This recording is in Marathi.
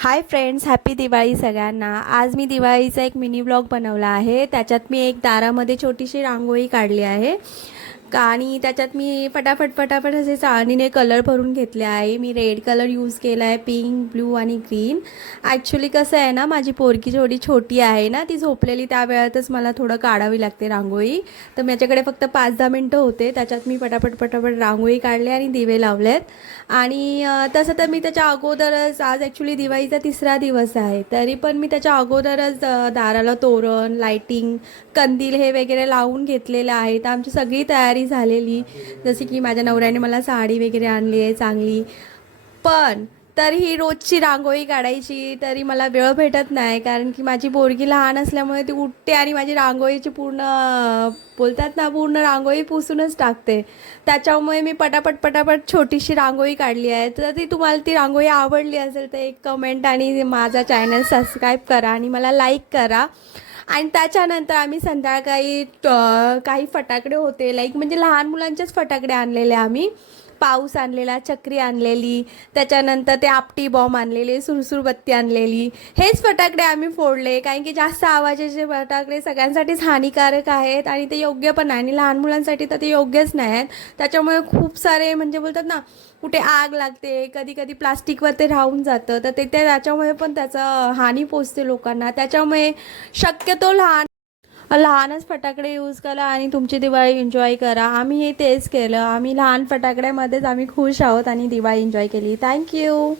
हाय फ्रेंड्स, हॅपी दिवाळी सगळ्यांना. आज मी दिवाळीचा एक मिनी ब्लॉग बनवला आहे. त्याच्यात मी एक दारामध्ये छोटीशी रांगोळी काढली आहे आणि त्याच्यात मी फटाफट असे चाळणीने कलर भरून घेतले आहे. मी रेड कलर यूज केला आहे, पिंक, ब्लू आणि ग्रीन. ॲक्च्युली कसं आहे ना, माझी पोरगी थोडी छोटी आहे ना, ती झोपलेली त्या वेळातच मला थोडं काढावी लागते रांगोळी. तर माझ्याकडे फक्त 5-10 मिनटं होते. त्याच्यात मी पटापट रांगोळी काढली आणि दिवे लावलेत. आणि तसं तर मी त्याच्या अगोदरच, आज ॲक्च्युली दिवाळीचा 3रा दिवस आहे, तरी पण मी त्याच्या अगोदरच दाराला तोरण, लाईटिंग, कंदील हे वगैरे लावून घेतलेलं आहे. तर आमची सगळी तयारी झालेली. जशी की माझ्या नवऱ्याने मला साडी वगैरे आणली आहे चांगली. पण तरीही रोजची रांगोळी काढायची तरी मला वेळ भेटत नाही, कारण की माझी पोरगी लहान असल्यामुळे ती उठते आणि माझी रांगोळीची पूर्ण बोलतात ना, पूर्ण रांगोळी पुसूनच टाकते. त्याच्यामुळे मी पटापट छोटीशी रांगोळी काढली आहे. तर ती तुम्हाला ती रांगोळी आवडली असेल तर एक कमेंट आणि माझा चॅनल सबस्क्राईब करा आणि मला लाईक करा. आणि त्याच्यानंतर आम्ही संध्याकाळी काही फटाकडे होते, लाईक म्हणजे लहान मुलांचेच फटाकडे आणलेले आम्ही. पाऊस आणलेला, चक्री आणलेली, त्याच्यानंतर ते आपटी बॉम्ब आणलेले, सुरसुर बत्ती आणलेली. हेच फटाकडे आम्ही फोडले, कारण की जास्त आवाजाचे फटाकडे सगळ्यांसाठीच हानिकारक आहेत आणि ते योग्य पण नाही, आणि लहान मुलांसाठी तर ते योग्यच नाही आहेत. त्याच्यामुळे खूप सारे म्हणजे बोलतात ना, कुठे आग लागते, कधी कधी प्लास्टिकवर ते राहून जातं, तर ते त्याच्यामुळे पण त्याचं हानी पोचते लोकांना. त्याच्यामुळे शक्यतो लहानच फटाकडे यूज करा आणि तुमची दिवाळी एन्जॉय करा. आम्ही हे तेच केलं. आम्ही लहान फटाकड्यामध्येच आम्ही खुश आहोत आणि दिवाळी एन्जॉय केली. थँक्यू.